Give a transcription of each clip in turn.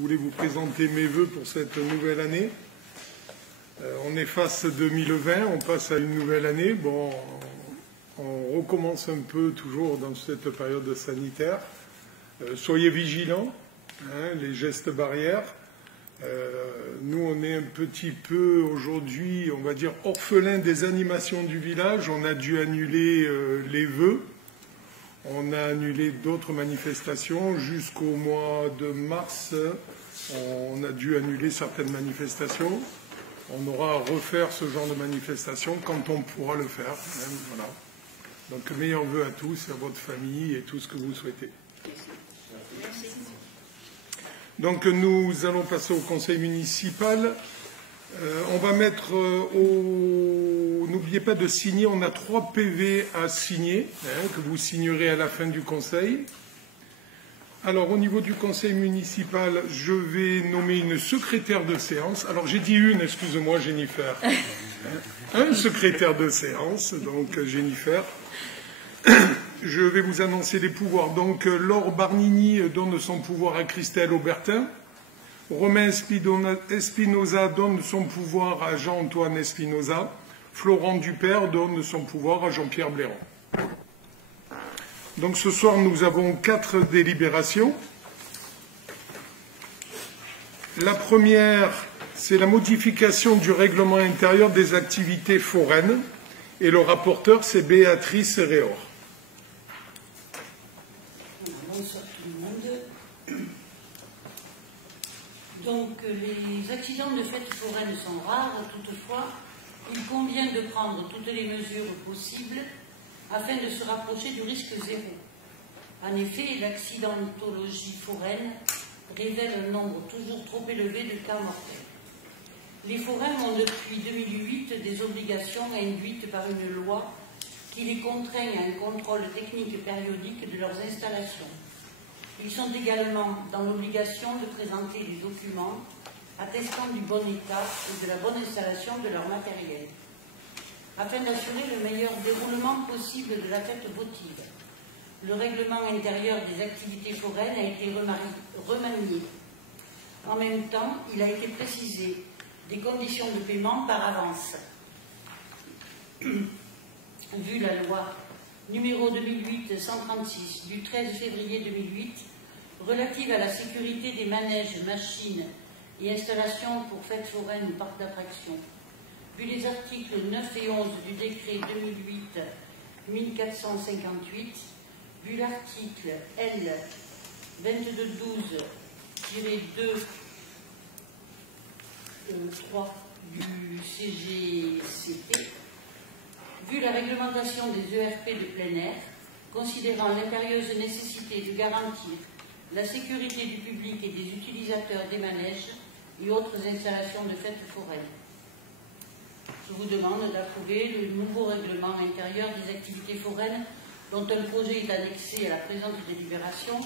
voulais vous présenter mes vœux pour cette nouvelle année. On est face 2020, on passe à une nouvelle année. Bon, on recommence un peu toujours dans cette période sanitaire. Soyez vigilants, hein, les gestes barrières. Nous, on est un petit peu aujourd'hui, on va dire, orphelins des animations du village. On a dû annuler les vœux. On a annulé d'autres manifestations. Jusqu'au mois de mars, on a dû annuler certaines manifestations. On aura à refaire ce genre de manifestation quand on pourra le faire. Hein, voilà. Donc, meilleurs vœux à tous, à votre famille et tout ce que vous souhaitez. Merci. Donc, nous allons passer au conseil municipal. On va mettre au... N'oubliez pas de signer, on a 3 PV à signer, hein, que vous signerez à la fin du conseil. Alors, au niveau du conseil municipal, je vais nommer une secrétaire de séance. Alors, j'ai dit une, excuse-moi, Jennifer. Un secrétaire de séance, donc Jennifer. Je vais vous annoncer les pouvoirs. Donc, Laure Barnini donne son pouvoir à Christelle Aubertin. Romain Espinoza donne son pouvoir à Jean-Antoine Espinoza. Florent Dupère donne son pouvoir à Jean-Pierre Bléron. Donc ce soir, nous avons 4 délibérations. La première, c'est la modification du règlement intérieur des activités foraines. Et le rapporteur, c'est Béatrice Réor. Bonsoir tout le monde. Donc, les accidents de fêtes foraines sont rares, toutefois, il convient de prendre toutes les mesures possibles afin de se rapprocher du risque zéro. En effet, l'accidentologie foraine révèle un nombre toujours trop élevé de cas mortels. Les forains ont depuis 2008 des obligations induites par une loi qui les contraint à un contrôle technique périodique de leurs installations. Ils sont également dans l'obligation de présenter des documents attestant du bon état et de la bonne installation de leur matériel. Afin d'assurer le meilleur déroulement possible de la fête votive, le règlement intérieur des activités foraines a été remanié. En même temps, il a été précisé des conditions de paiement par avance. Vu la loi numéro 2008-136 du 13 février 2008 relative à la sécurité des manèges, machines et installations pour fêtes foraines ou parcs d'attractions, vu les articles 9 et 11 du décret 2008-1458, vu l'article L. 2212-2-3 du CGCT, vu la réglementation des ERP de plein air, considérant l'impérieuse nécessité de garantir la sécurité du public et des utilisateurs des manèges et autres installations de fêtes foraines. Je vous demande d'approuver le nouveau règlement intérieur des activités foraines dont un projet est annexé à la présente délibération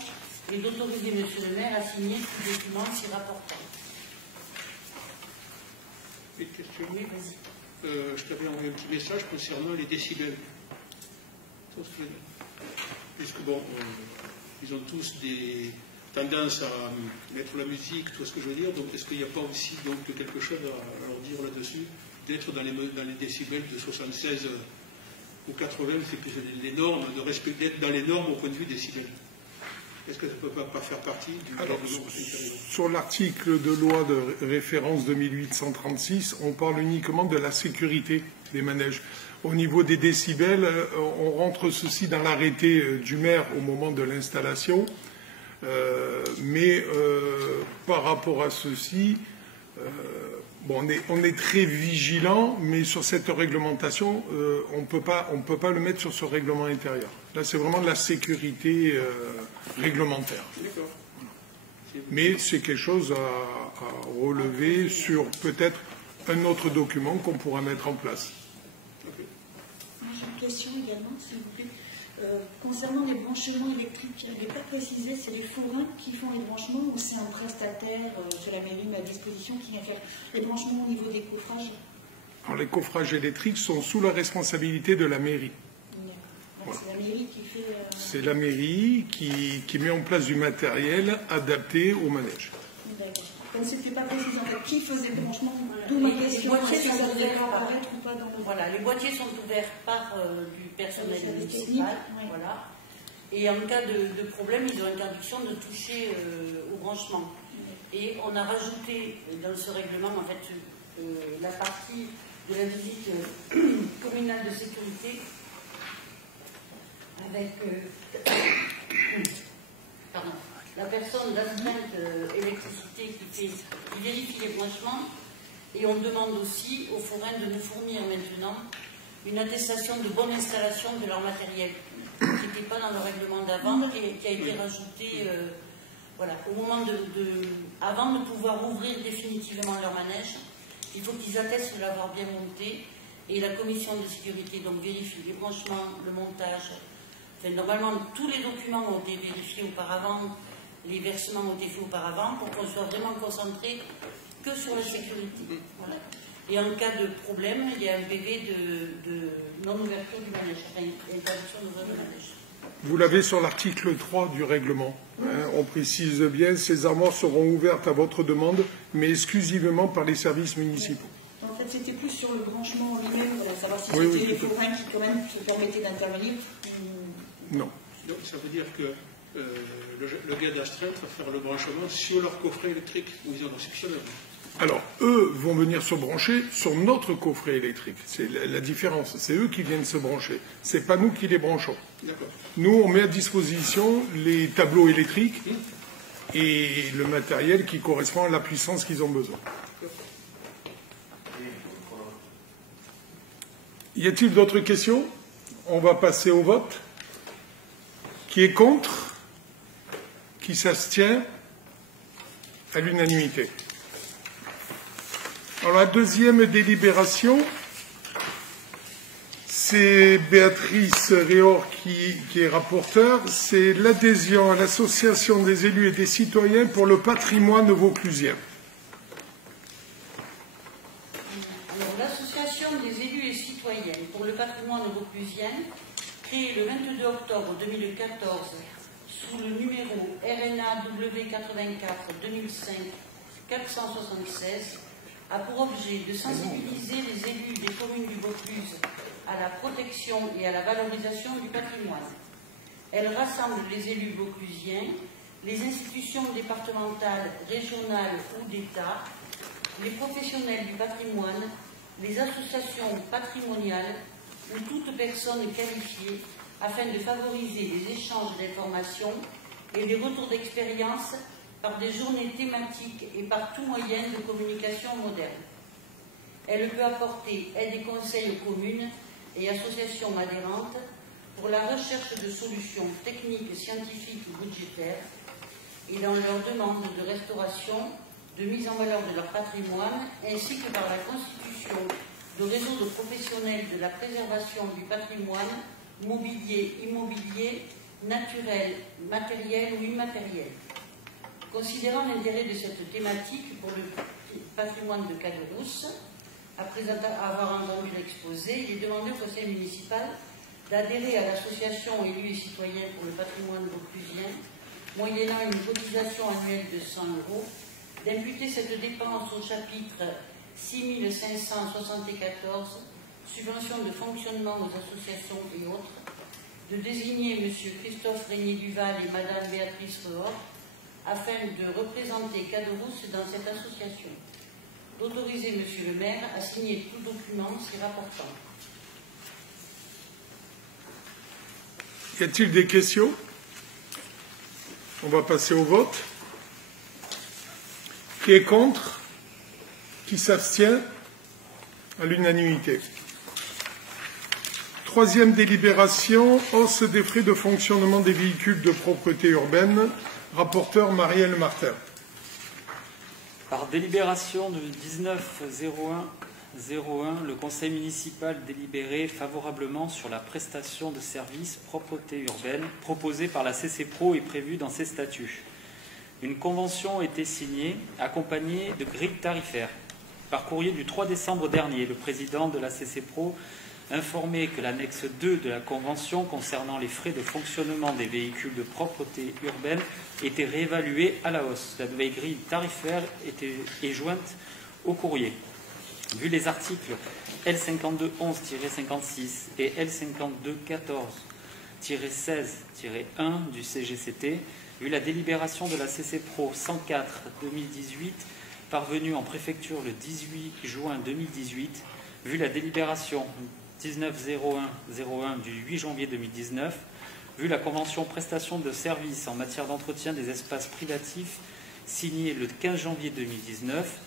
et d'autoriser M. le maire à signer tout document s'y rapportant. Une question. Oui, vas-y. Je t'avais envoyé un petit message concernant les décibels. Puisque bon, ils ont tous des tendances à mettre la musique, tout ce que je veux dire, donc est-ce qu'il n'y a pas aussi donc, quelque chose à leur dire là-dessus, d'être dans les décibels de 76 ou 80, c'est que les normes, d'être dans les normes au point de vue décibels. Est-ce que ça ne peut pas faire partie du règlement intérieur ? Sur l'article de loi de référence 2008-136, on parle uniquement de la sécurité des manèges. Au niveau des décibels, on rentre ceci dans l'arrêté du maire au moment de l'installation, mais par rapport à ceci, bon, on est très vigilant, mais sur cette réglementation, on ne peut pas le mettre sur ce règlement intérieur. Là, c'est vraiment de la sécurité réglementaire. D'accord. Mais c'est quelque chose à relever sur peut-être un autre document qu'on pourra mettre en place. Moi, j'ai une question également, s'il vous plaît. Concernant les branchements électriques, il n'est pas précisé, c'est les forains qui font les branchements ou c'est un prestataire que la mairie met à disposition qui vient faire les branchements au niveau des coffrages? Alors, les coffrages électriques sont sous la responsabilité de la mairie. Donc, c'est la mairie qui fait... C'est la mairie qui met en place du matériel adapté au manège. D'accord. Comme ce n'était pas précisé en fait qui faisait le branchement, d'où ma question, est-ce que ça devait apparaître ou pas dans le... Voilà, les boîtiers sont ouverts par du personnel municipal. Oui. Voilà. Et en cas de problème, ils ont interdiction de toucher au branchement. Et on a rajouté dans ce règlement, en fait, la partie de la visite communale de sécurité avec la personne d'astreinte électricité qui vérifie les branchements. Et on demande aussi aux forains de nous fournir maintenant une attestation de bonne installation de leur matériel, qui n'était pas dans le règlement d'avant et qui a été rajouté voilà, au moment avant de pouvoir ouvrir définitivement leur manège. Il faut qu'ils attestent de l'avoir bien monté, et la commission de sécurité donc vérifie les branchements, le montage. Enfin, normalement, tous les documents ont été vérifiés auparavant, les versements ont été faits auparavant, pour qu'on soit vraiment concentré que sur la sécurité. Voilà. Et en cas de problème, il y a un PV de non-ouverture du manège, enfin, interdiction d'ouvrir le manège. Vous l'avez sur l'article 3 du règlement. On précise bien, ces armoires seront ouvertes à votre demande, mais exclusivement par les services municipaux. En fait, c'était plus sur le branchement lui-même, savoir si Oui, c'était les forains qui, quand même, qui permettaient d'intervenir. Non. Donc, ça veut dire que le gars d'astreinte va faire le branchement sur leur coffret électrique, où ils en ont suffisamment. Alors, eux vont venir se brancher sur notre coffret électrique. C'est la différence. C'est eux qui viennent se brancher. C'est pas nous qui les branchons. Nous, on met à disposition les tableaux électriques et le matériel qui correspond à la puissance qu'ils ont besoin. Y a-t-il d'autres questions? On va passer au vote. Qui est contre? Qui s'abstient? À l'unanimité. Alors, la deuxième délibération, c'est Béatrice Réor qui est rapporteure, c'est l'adhésion à l'association des élus et des citoyens pour le patrimoine vauclusien. Alors, l'association des élus et citoyens pour le patrimoine vauclusien, créée le 22 octobre 2014 sous le numéro RNAW 84 2005 476, a pour objet de sensibiliser les élus des communes du Vaucluse à la protection et à la valorisation du patrimoine. Elle rassemble les élus vauclusiens, les institutions départementales, régionales ou d'État, les professionnels du patrimoine, les associations patrimoniales ou toute personne qualifiée afin de favoriser les échanges d'informations et des retours d'expérience par des journées thématiques et par tout moyen de communication moderne. Elle peut apporter aide et conseils aux communes et associations adhérentes pour la recherche de solutions techniques, scientifiques ou budgétaires et dans leur demande de restauration, de mise en valeur de leur patrimoine, ainsi que par la constitution de réseaux de professionnels de la préservation du patrimoine mobilier, immobilier, naturel, matériel ou immatériel. Considérant l'intérêt de cette thématique pour le patrimoine de Caderousse, après avoir entendu l'exposé, il est demandé au conseil municipal d'adhérer à l'association élus et citoyens pour le patrimoine vauclusien, moyennant une cotisation annuelle de 100 €, d'imputer cette dépense au chapitre 6574, subvention de fonctionnement aux associations et autres, de désigner M. Christophe Régnier-Duval et Mme Béatrice Réor afin de représenter Caderousse dans cette association, d'autoriser M. le maire à signer tout document s'y rapportant. Y a-t-il des questions? On va passer au vote. Qui est contre? Qui s'abstient? À l'unanimité. Troisième délibération, hausse des frais de fonctionnement des véhicules de propreté urbaine. Rapporteur Marielle Martin. Par délibération de 19-01-01, le conseil municipal délibéré favorablement sur la prestation de services propreté urbaine proposée par la CCPRO et prévue dans ses statuts. Une convention a été signée, accompagnée de grilles tarifaires. Par courrier du 3 décembre dernier, le président de la CCPRO informer que l'annexe 2 de la Convention concernant les frais de fonctionnement des véhicules de propreté urbaine était réévaluée à la hausse. La nouvelle grille tarifaire est jointe au courrier. Vu les articles L5211-56 et L5214-16-1 du CGCT, vu la délibération de la CCPRO 104-2018 parvenue en préfecture le 18 juin 2018, vu la délibération 19-01-01 du 8 janvier 2019, vu la convention prestation de services en matière d'entretien des espaces privatifs signée le 15 janvier 2019,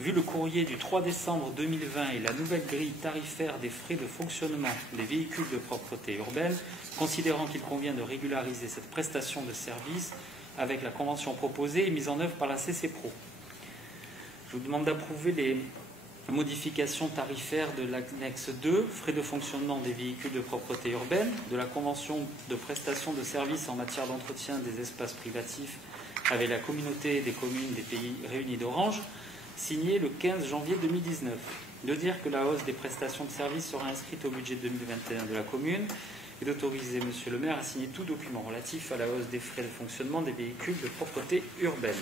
vu le courrier du 3 décembre 2020 et la nouvelle grille tarifaire des frais de fonctionnement des véhicules de propreté urbaine, considérant qu'il convient de régulariser cette prestation de service avec la convention proposée et mise en œuvre par la CCPRO. Je vous demande d'approuver les modifications tarifaires de l'annexe 2, frais de fonctionnement des véhicules de propreté urbaine, de la convention de prestation de services en matière d'entretien des espaces privatifs avec la communauté des communes des pays réunis d'Orange, signé le 15 janvier 2019. De dire que la hausse des prestations de services sera inscrite au budget 2021 de la commune et d'autoriser M. le maire à signer tout document relatif à la hausse des frais de fonctionnement des véhicules de propreté urbaine.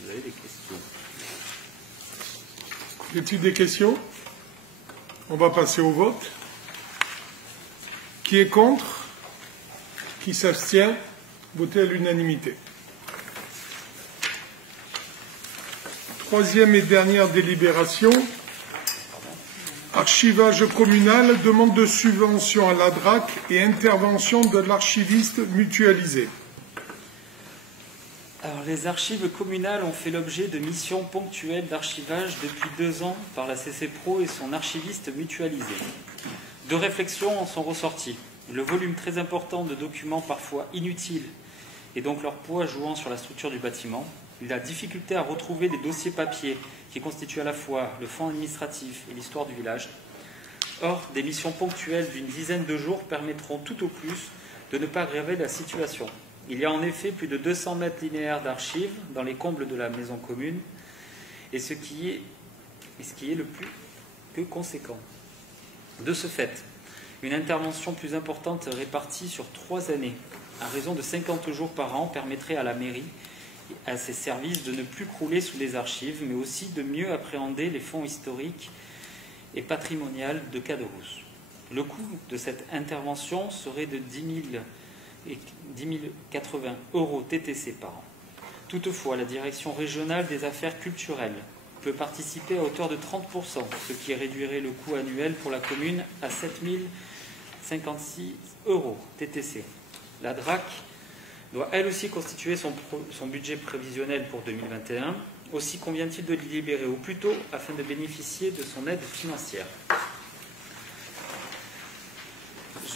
Vous avez des questions? Y a-t-il des questions? On va passer au vote. Qui est contre? Qui s'abstient? Voté à l'unanimité. Troisième et dernière délibération. Archivage communal, demande de subvention à la DRAC et intervention de l'archiviste mutualisé. Alors, les archives communales ont fait l'objet de missions ponctuelles d'archivage depuis 2 ans par la CCPRO et son archiviste mutualisé. 2 réflexions en sont ressorties. Le volume très important de documents parfois inutiles et donc leur poids jouant sur la structure du bâtiment. La difficulté à retrouver des dossiers papier qui constituent à la fois le fonds administratif et l'histoire du village. Or, des missions ponctuelles d'une dizaine de jours permettront tout au plus de ne pas aggraver la situation. Il y a en effet plus de 200 mètres linéaires d'archives dans les combles de la maison commune, et ce qui est le plus que conséquent. De ce fait, une intervention plus importante répartie sur 3 années, à raison de 50 jours par an, permettrait à la mairie et à ses services de ne plus crouler sous les archives, mais aussi de mieux appréhender les fonds historiques et patrimoniaux de Caderousse. Le coût de cette intervention serait de 10 080 € TTC par an. Toutefois, la direction régionale des affaires culturelles peut participer à hauteur de 30%, ce qui réduirait le coût annuel pour la commune à 7 056 € TTC. La DRAC doit elle aussi constituer son budget prévisionnel pour 2021. Aussi convient-il de le libérer au plus tôt afin de bénéficier de son aide financière.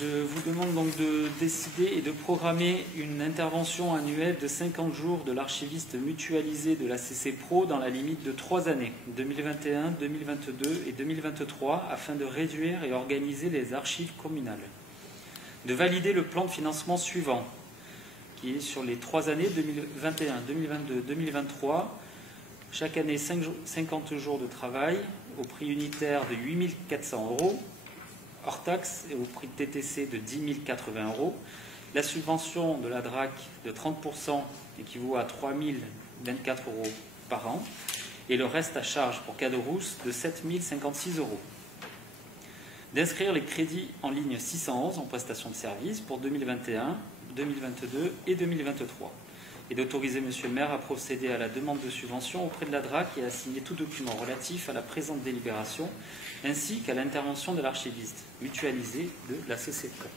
Je vous demande donc de décider et de programmer une intervention annuelle de 50 jours de l'archiviste mutualisé de la CCPRO dans la limite de 3 années, 2021, 2022 et 2023, afin de réduire et organiser les archives communales. De valider le plan de financement suivant, qui est sur les 3 années 2021, 2022, 2023, chaque année 50 jours de travail au prix unitaire de 8 400 €, hors taxe et au prix de TTC de 10 080 €. La subvention de la DRAC de 30% équivaut à 3 024 € par an et le reste à charge pour Caderousse de 7 056 €. D'inscrire les crédits en ligne 611 en prestation de services pour 2021, 2022 et 2023 et d'autoriser M. le maire à procéder à la demande de subvention auprès de la DRAC et à signer tout document relatif à la présente délibération ainsi qu'à l'intervention de l'archiviste mutualisé de la CCPRO.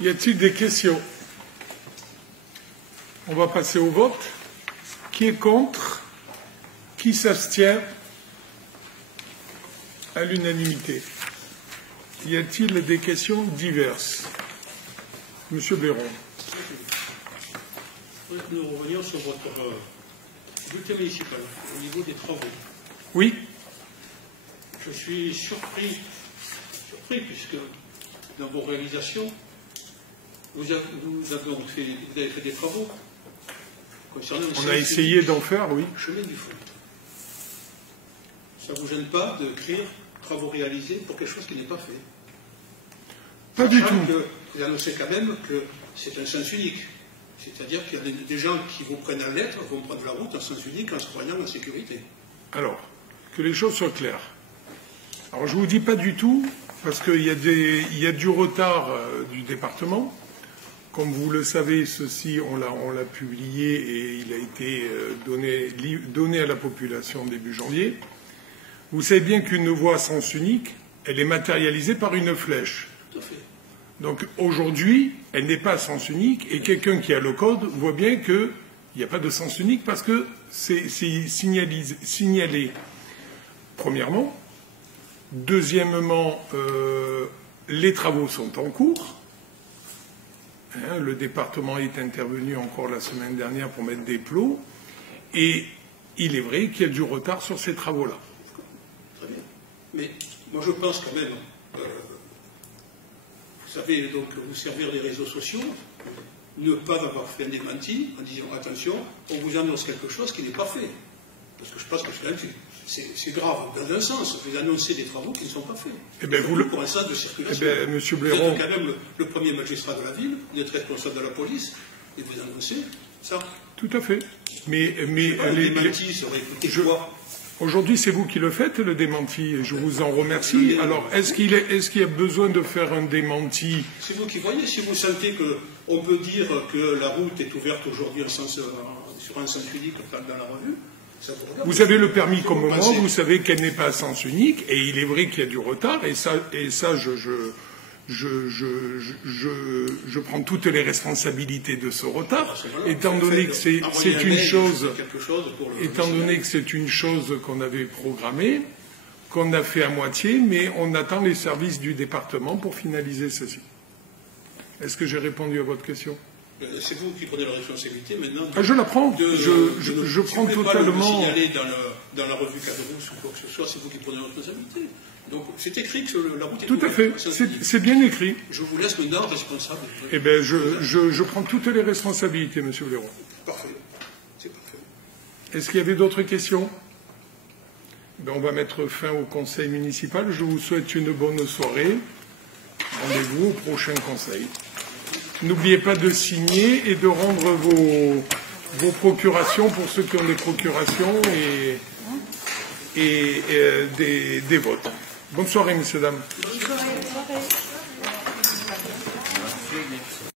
Y a-t-il des questions? On va passer au vote. Qui est contre? Qui s'abstient? À l'unanimité. Y a-t-il des questions diverses? Monsieur Béron. Je voudrais nous revenir sur votre bulletin municipal au niveau des travaux. Oui. Je suis surpris puisque dans vos réalisations, vous avez fait des travaux. concernant le On a essayé d'en faire, oui. chemin du fond. Ça ne vous gêne pas d'écrire travaux réalisés pour quelque chose qui n'est pas fait? Pas du Sachant tout. que vous annoncez quand même que c'est un sens unique. C'est-à-dire qu'il y a des gens qui vous prennent en lettre, vont prendre la route en sens unique en se croyant en sécurité. Alors, que les choses soient claires. Alors, je ne vous dis pas du tout, parce qu'il y a du retard du département. Comme vous le savez, ceci, on l'a publié et il a été donné à la population début janvier. Vous savez bien qu'une voie à sens unique, elle est matérialisée par une flèche. Tout à fait. Donc aujourd'hui, elle n'est pas à sens unique et quelqu'un qui a le code voit bien qu'il n'y a pas de sens unique parce que c'est signalé. Premièrement. Deuxièmement, les travaux sont en cours. Le département est intervenu encore la semaine dernière pour mettre des plots. Et il est vrai qu'il y a du retard sur ces travaux-là. Très bien. Mais moi je pense quand même, vous savez, donc vous servir des réseaux sociaux, ne pas avoir fait un démenti en disant attention, on vous annonce quelque chose qui n'est pas fait. Parce que je pense que c'est grave dans un sens, vous annoncez des travaux qui ne sont pas faits. Eh bien, vous pour un sens de circulation. Eh bien, Monsieur vous Blaireau, êtes quand même le premier magistrat de la ville, vous êtes responsable de la police, et vous annoncez ça. tout à fait. Mais Le démenti serait écouté quoi? Aujourd'hui, c'est vous qui le faites, le démenti, et je vous en remercie. Alors, est-ce qu'il y a besoin de faire un démenti? C'est vous qui voyez, si vous sentez qu'on peut dire que la route est ouverte aujourd'hui sur un sens unique dans la revue, ça vous regarde. Vous avez le permis comme moi, vous savez qu'elle n'est pas à sens unique, et il est vrai qu'il y a du retard, et ça je prends toutes les responsabilités de ce retard, étant donné que c'est une chose, étant donné que c'est une chose qu'on avait programmée, qu'on a fait à moitié, mais on attend les services du département pour finaliser ceci. Est-ce que j'ai répondu à votre question? C'est vous qui prenez la responsabilité maintenant. Je la prends. Je prends totalement. Si vous ne pouvez pas le signaler dans la revue Cadrous ou quoi que ce soit, c'est vous qui prenez la responsabilité. Donc c'est écrit que la route est tout à fait. C'est bien écrit. Je vous laisse maintenant responsable. Eh bien, je prends toutes les responsabilités, Monsieur Blaireau. Parfait. C'est parfait. Est-ce qu'il y avait d'autres questions? Ben, on va mettre fin au conseil municipal. Je vous souhaite une bonne soirée. Rendez-vous au prochain conseil. N'oubliez pas de signer et de rendre vos procurations pour ceux qui ont des procurations et des votes. Bonne soirée, messieurs, dames. Bonne soirée.